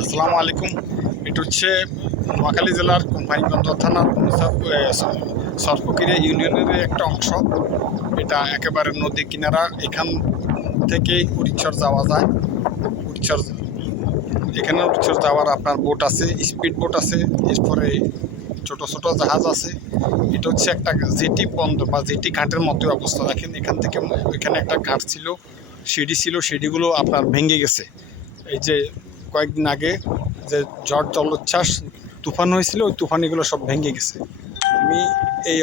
আসসালামু আলাইকুম। এটা হচ্ছে নোয়াখালী জেলার কোম্পানীগঞ্জ থানার সরফকিরা ইউনিয়নের একটা অংশ। এটা একেবারে নদী কিনারা। এখান থেকে উড়িষ্যার যাওয়া যায়। উড়িষ্যার এখানে উড়িষ্যার যাওয়ার আপনার বোট আছে, স্পিড বোট আছে, এরপরে ছোট ছোট জাহাজ আছে। এটা হচ্ছে একটা জেটি বন্দর বা জেটি ঘাটের মতো অবস্থা। দেখেন এখান থেকে এখানে একটা ঘাট ছিল, সিঁড়ি ছিল, সিঁড়িগুলো আপনার ভেঙে গেছে। এই যে কয়েকদিন আগে যে ঝড় জলোচ্ছ্বাস তুফান হয়েছিল, ওই তুফানিগুলো সব ভেঙে গেছে। আমি এই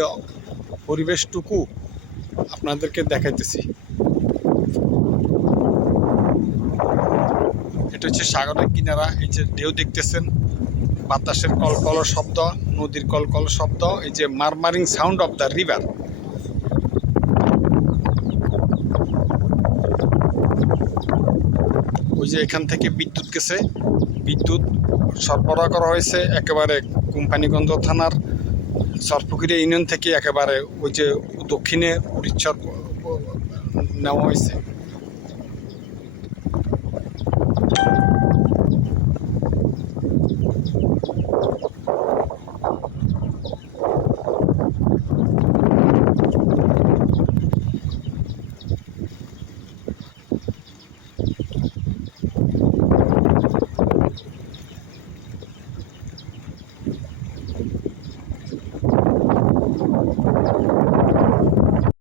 পরিবেশটুকু আপনাদেরকে দেখাইতেছি। এটা হচ্ছে সাগরের কিনারা। এই যে ঢেউ দেখতেছেন, বাতাসের কলকল শব্দ, নদীর কলকল শব্দ, এই যে murmuring sound of the river. ওই যে এখান থেকে বিদ্যুৎ গেছে, বিদ্যুৎ সরবরাহ করা হয়েছে একেবারে কোম্পানীগঞ্জ থানার সরফকিরা ইউনিয়ন থেকে। একেবারে ওই যে দক্ষিণে উড়িষ্যার নেওয়া হয়েছে।